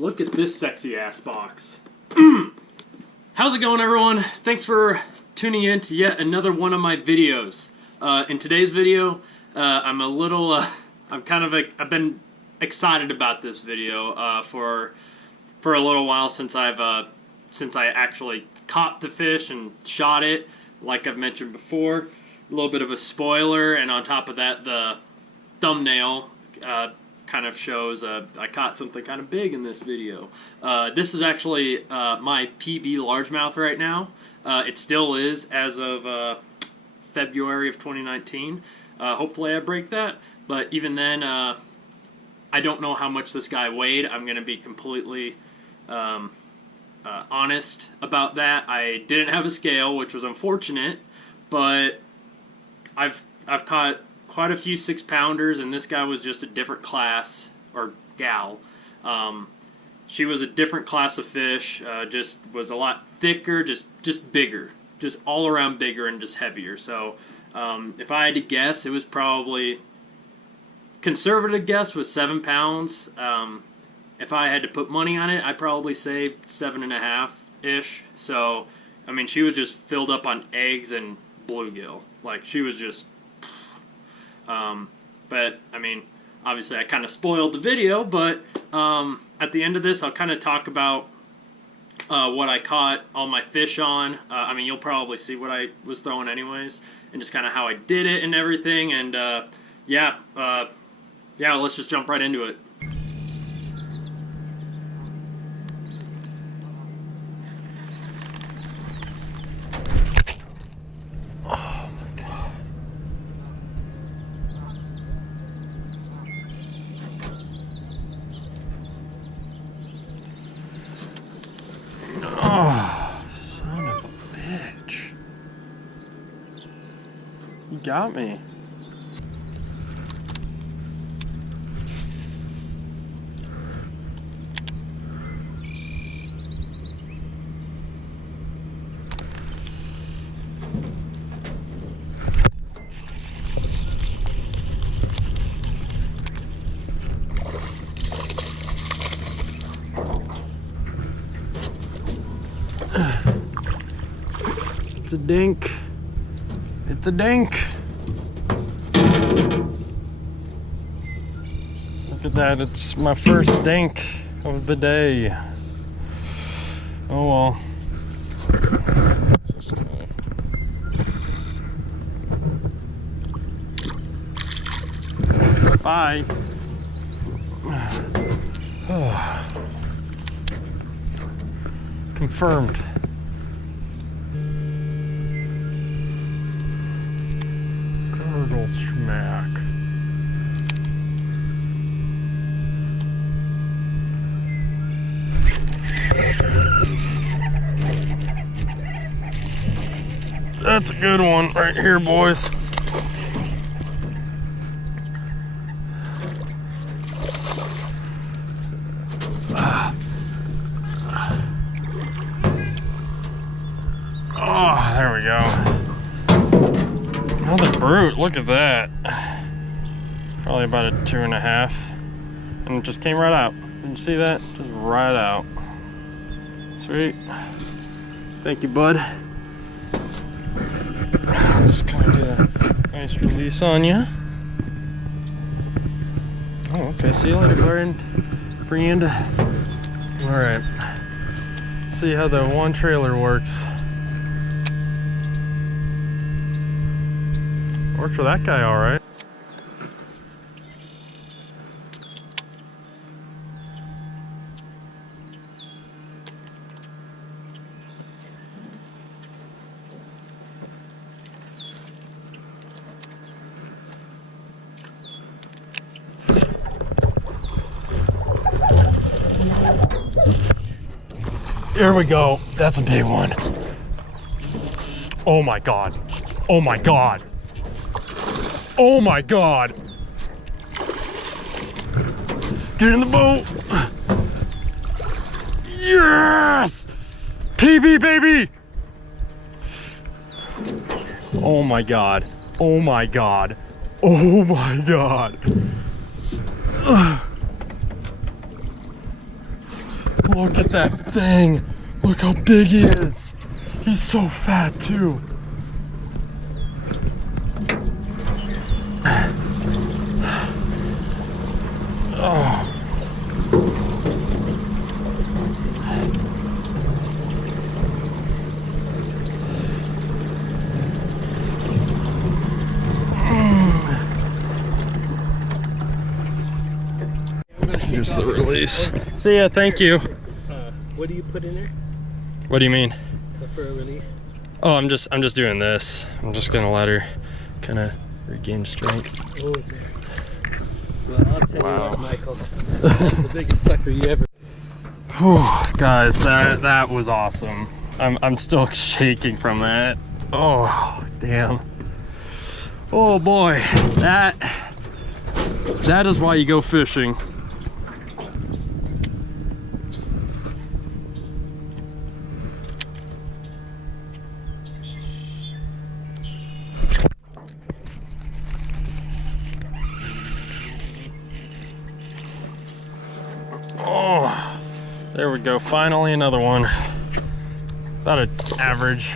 Look at this sexy ass box. How's it going, everyone? Thanks for tuning in to yet another one of my videos. In today's video, I've been excited about this video for a little while since I actually caught the fish and shot it. Like I've mentioned before, a little bit of a spoiler, and on top of that, the thumbnail kind of shows I caught something kind of big in this video. This is actually my PB largemouth right now. It still is as of February of 2019. Hopefully I break that, but even then, I don't know how much this guy weighed. I'm going to be completely honest about that. I didn't have a scale, which was unfortunate, but I've caught quite a few 6-pounders, and this guy was just a different class, or gal. She was a different class of fish, just was a lot thicker, just bigger, just all around bigger and just heavier. So if I had to guess, it was probably, conservative guess was 7 pounds. If I had to put money on it, I'd probably say 7.5-ish. So, I mean, she was just filled up on eggs and bluegill. Like, she was just... but, I mean, obviously I kind of spoiled the video, but at the end of this, I'll kind of talk about what I caught all my fish on. I mean, you'll probably see what I was throwing anyways, and just kind of how I did it and everything, and yeah, let's just jump right into it. Oh, son of a bitch. You got me. It's a dink. It's a dink. Look at that. It's my first dink of the day. Oh well. Bye. Confirmed. Gurgle smack. That's a good one right here, boys. Oh, there we go. Another brute, look at that. Probably about a 2.5. And it just came right out. Did you see that? Just right out. Sweet. Thank you, bud. Just kind of get a nice release on you. Oh, okay. See you later, friend. Alright. See how the one trailer works. Works for that guy, alright. There we go. That's a big one. Oh my god. Oh my god. Oh my god. Get in the boat. Yes! PB, baby! Oh my god. Oh my god. Oh my god. look at that thing. Look how big he is. He's so fat too. Oh. Here's the release. See ya, thank you. What do you put in there What do you mean? for a release? Oh, I'm just doing this. I'm just gonna let her kind of regain strength. Oh, there. Well, I'll tell Wow. you what, Michael. That's the biggest sucker you ever. Whew, guys, that was awesome. I'm still shaking from that. Oh, damn. Oh boy, that is why you go fishing. Oh, there we go. Finally another one. About an average.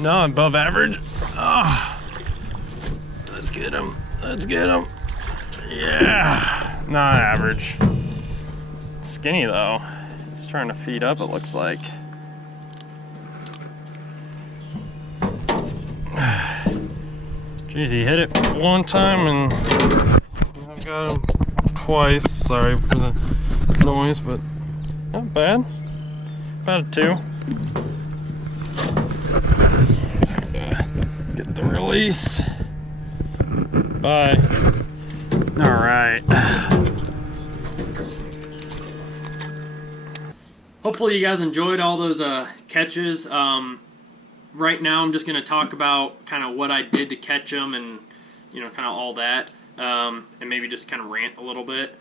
No, above average. Oh, let's get him. Let's get him. Yeah, not average. Skinny though. He's trying to feed up, it looks like. Jeez, he hit it one time and I've got him twice. Sorry for the noise, but not bad. About a 2. Get the release. Bye. All right. Hopefully you guys enjoyed all those catches. Right now I'm just going to talk about kind of what I did to catch them and, you know, kind of all that. And maybe just kind of rant a little bit.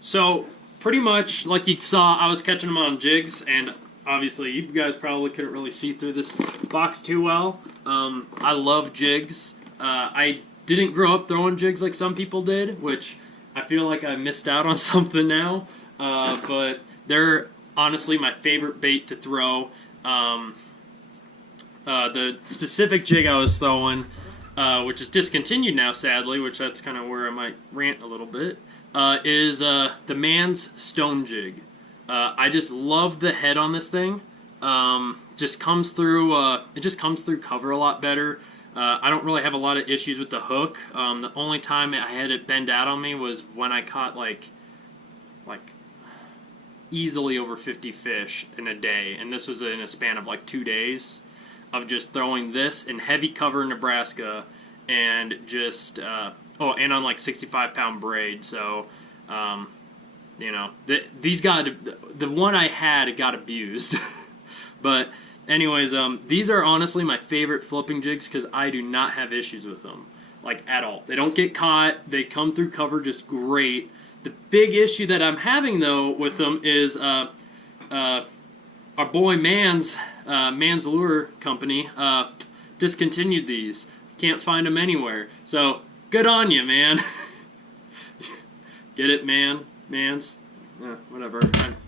So pretty much like you saw, I was catching them on jigs, and obviously you guys probably couldn't really see through this box too well. I love jigs. I didn't grow up throwing jigs like some people did, which I feel like I missed out on something now. But they're honestly my favorite bait to throw. The specific jig I was throwing, which is discontinued now, sadly, which that's kind of where I might rant a little bit, is the Man's Stone Jig. I just love the head on this thing. Just comes through. It just comes through cover a lot better. I don't really have a lot of issues with the hook. The only time I had it bend out on me was when I caught like easily over 50 fish in a day, and this was in a span of like 2 days of just throwing this in heavy cover in Nebraska, and just and on like 65-pound braid. So you know, these got, the one I had got abused. But anyways, these are honestly my favorite flipping jigs because I do not have issues with them, like, at all. They don't get caught. They come through cover just great. The big issue that I'm having though with them is our boy Man's Lure Company discontinued these. Can't find them anywhere. So good on you, man. Get it, Man's? Whatever.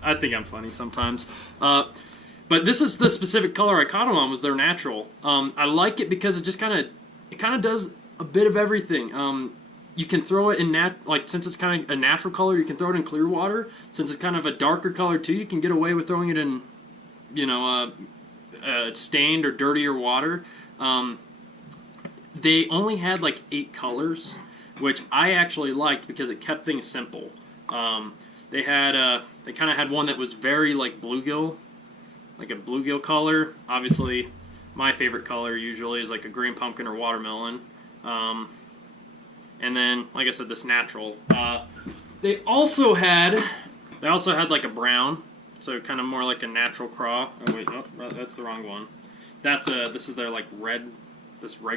I think I'm funny sometimes. But this is the specific color I caught them on, was their natural. I like it because it just kind of does a bit of everything. You can throw it in since it's kind of a natural color, you can throw it in clear water. Since it's kind of a darker color too, you can get away with throwing it in, you know, stained or dirtier water. They only had like 8 colors, which I actually liked because it kept things simple. They kind of had one that was very like bluegill, like a bluegill color. Obviously, my favorite color usually is like a green pumpkin or watermelon. And then, like I said, this natural. They also had like a brown, so kind of more like a natural craw. Oh wait, no, that's the wrong one. This is their like red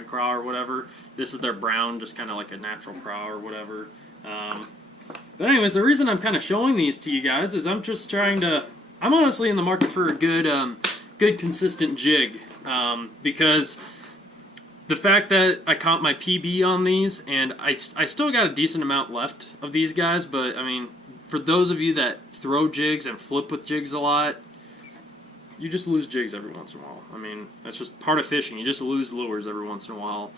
craw or whatever. This is their brown, just kind of like a natural craw or whatever. But anyways, the reason I'm kind of showing these to you guys is I'm just trying to. I'm honestly in the market for a good consistent jig, because the fact that I caught my PB on these, and I still got a decent amount left of these guys, but I mean, for those of you that throw jigs and flip with jigs a lot, you just lose jigs every once in a while. I mean, that's just part of fishing. You just lose lures every once in a while.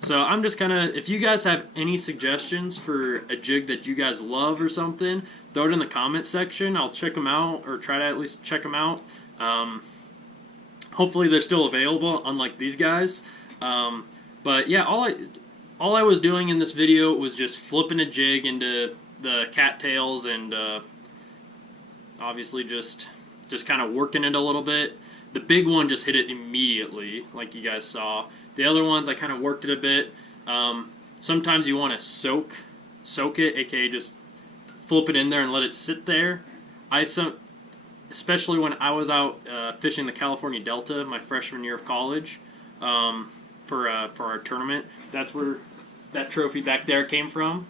So I'm just kind of, if you guys have any suggestions for a jig that you guys love or something, throw it in the comment section. I'll check them out, or try to at least check them out. Hopefully they're still available, unlike these guys. But yeah, all I was doing in this video was just flipping a jig into the cattails and obviously just kind of working it a little bit. The big one just hit it immediately, like you guys saw. The other ones, I kind of worked it a bit. Sometimes you want to soak it, aka just flip it in there and let it sit there. Especially when I was out fishing the California Delta my freshman year of college for our tournament. That's where that trophy back there came from.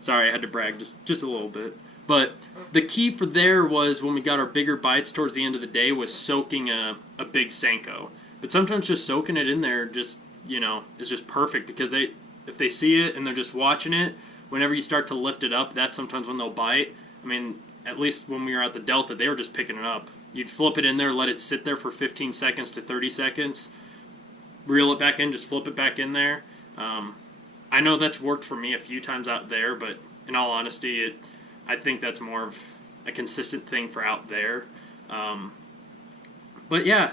Sorry, I had to brag just a little bit. But the key for there was, when we got our bigger bites towards the end of the day, was soaking a big Senko. But sometimes just soaking it in there just, is just perfect, because if they see it and they're just watching it, whenever you start to lift it up, that's sometimes when they'll bite. I mean, at least when we were at the Delta, they were just picking it up. You'd flip it in there, let it sit there for 15 seconds to 30 seconds, reel it back in, just flip it back in there. I know that's worked for me a few times out there, but in all honesty, I think that's more of a consistent thing for out there. But yeah,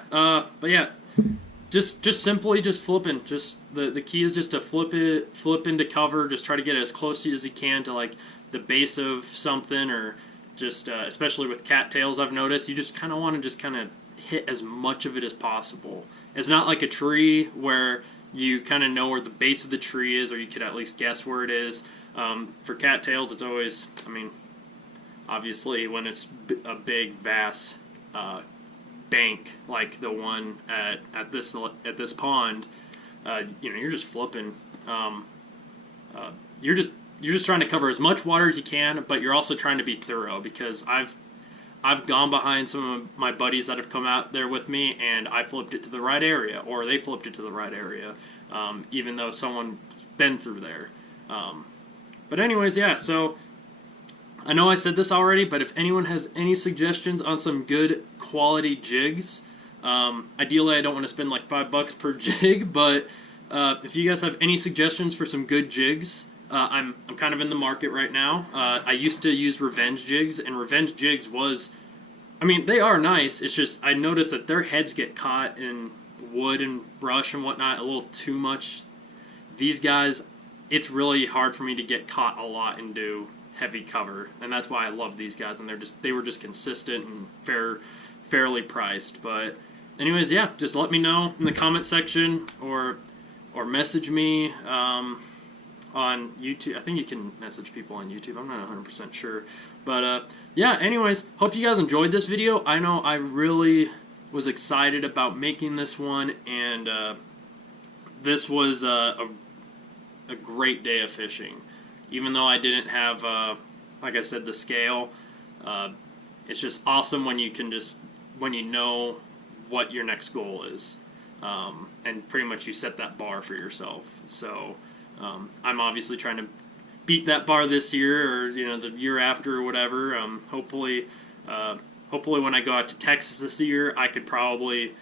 just simply just flipping. Just the key is just to flip into cover. Just try to get it as close as you can to like the base of something, or just especially with cattails, I've noticed you just kind of want to just kind of hit as much of it as possible. It's not like a tree where you kind of know where the base of the tree is, or you could at least guess where it is. For cattails, it's always, I mean, obviously when it's a big, vast bank like the one at this pond, you're just flipping. You're just trying to cover as much water as you can, but you're also trying to be thorough, because I've gone behind some of my buddies that have come out there with me, and I flipped it to the right area, or they flipped it to the right area, even though someone's been through there. But anyways, yeah, so I know I said this already, but if anyone has any suggestions on some good quality jigs, ideally I don't want to spend like $5 per jig, but if you guys have any suggestions for some good jigs, I'm kind of in the market right now. I used to use Revenge jigs, and Revenge jigs they are nice. It's just I noticed that their heads get caught in wood and brush and whatnot a little too much. These guys, it's really hard for me to get caught a lot and do heavy cover, and that's why I love these guys, and they were just consistent and fairly priced. But anyways, yeah, just let me know in the comment section, or message me on YouTube. I think you can message people on YouTube. I'm not 100% sure. But yeah, anyways, hope you guys enjoyed this video. I know I really was excited about making this one, and this was a great day of fishing. Even though I didn't have, like I said, the scale, it's just awesome when you know what your next goal is, and pretty much you set that bar for yourself. So I'm obviously trying to beat that bar this year, or the year after, or whatever. Hopefully when I go out to Texas this year, I could probably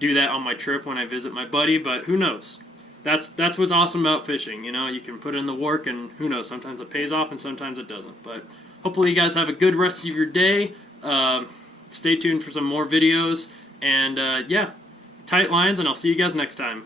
do that on my trip when I visit my buddy. But who knows? That's what's awesome about fishing. You can put in the work, and who knows? Sometimes it pays off, and sometimes it doesn't. But hopefully you guys have a good rest of your day. Stay tuned for some more videos, and yeah, tight lines, and I'll see you guys next time.